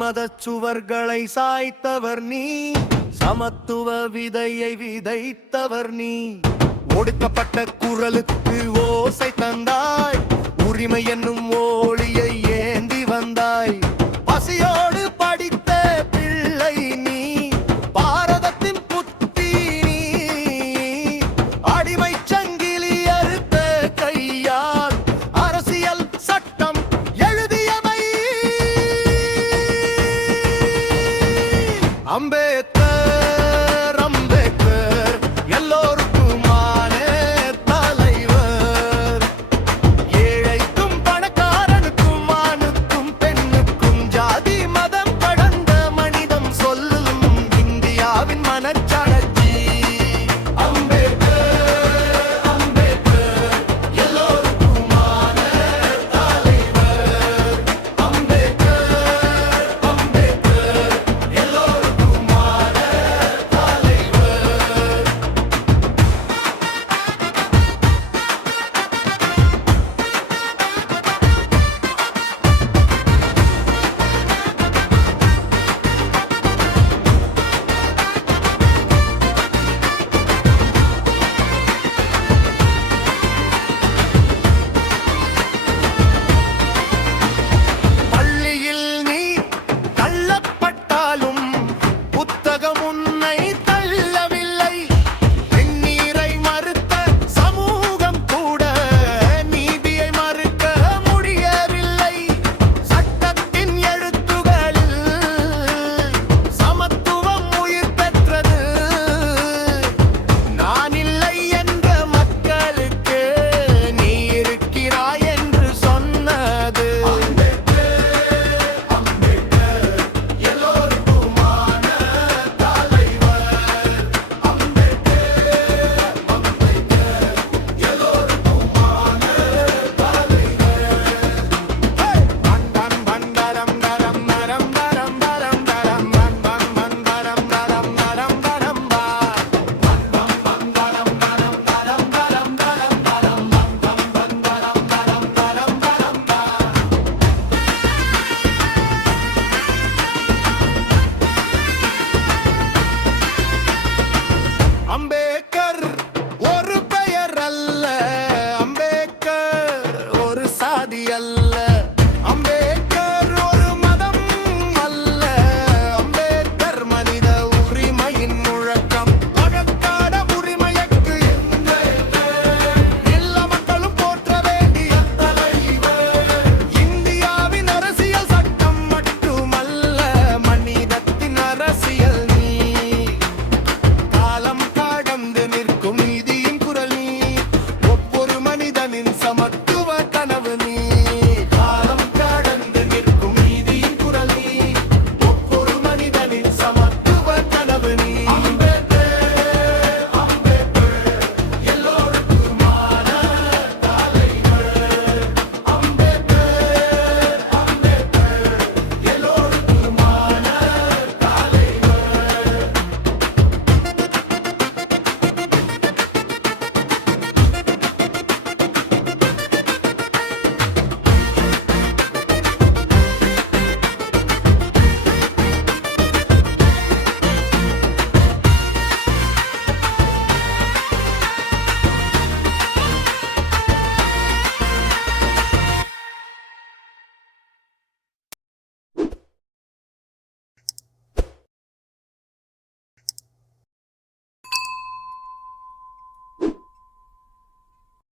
மத சுவர்களை சாய்த்தவர் நீ. சமத்துவ விதையை விதைத்தவர் நீ. ஒடுக்கப்பட்ட குரலுக்கு ஓசை தந்தாய். അമ്പേ